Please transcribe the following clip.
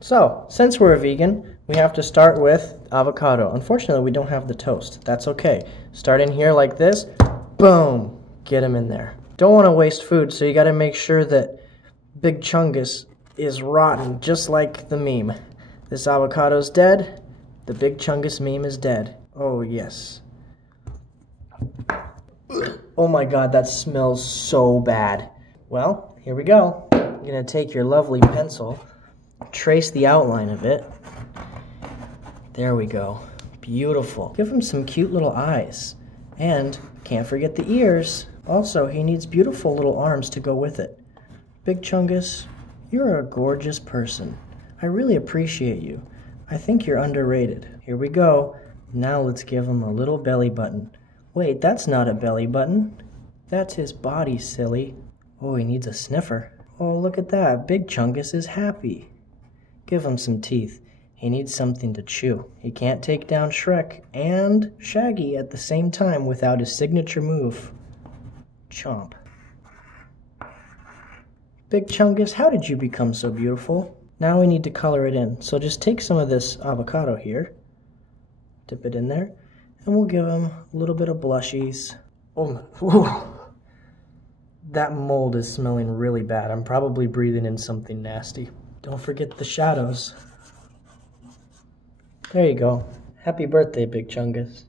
So, since we're a vegan, we have to start with avocado. Unfortunately, we don't have the toast. That's okay. Start in here like this. Boom! Get him in there. Don't want to waste food, so you got to make sure that Big Chungus is rotten, just like the meme. This avocado's dead. The Big Chungus meme is dead. Oh, yes. Oh my god, that smells so bad. Well, here we go. I'm going to take your lovely pencil, trace the outline of it. There we go. Beautiful. Give him some cute little eyes. And can't forget the ears. Also, he needs beautiful little arms to go with it. Big Chungus, you're a gorgeous person. I really appreciate you. I think you're underrated. Here we go. Now let's give him a little belly button. Wait, that's not a belly button. That's his body, silly. Oh, he needs a sniffer. Oh, look at that. Big Chungus is happy. Give him some teeth. He needs something to chew. He can't take down Shrek and Shaggy at the same time without his signature move. Chomp. Big Chungus, how did you become so beautiful? Now we need to color it in. So just take some of this avocado here, dip it in there, and we'll give him a little bit of blushies. Oh, that mold is smelling really bad. I'm probably breathing in something nasty. Don't forget the shadows. There you go. Happy birthday, Big Chungus.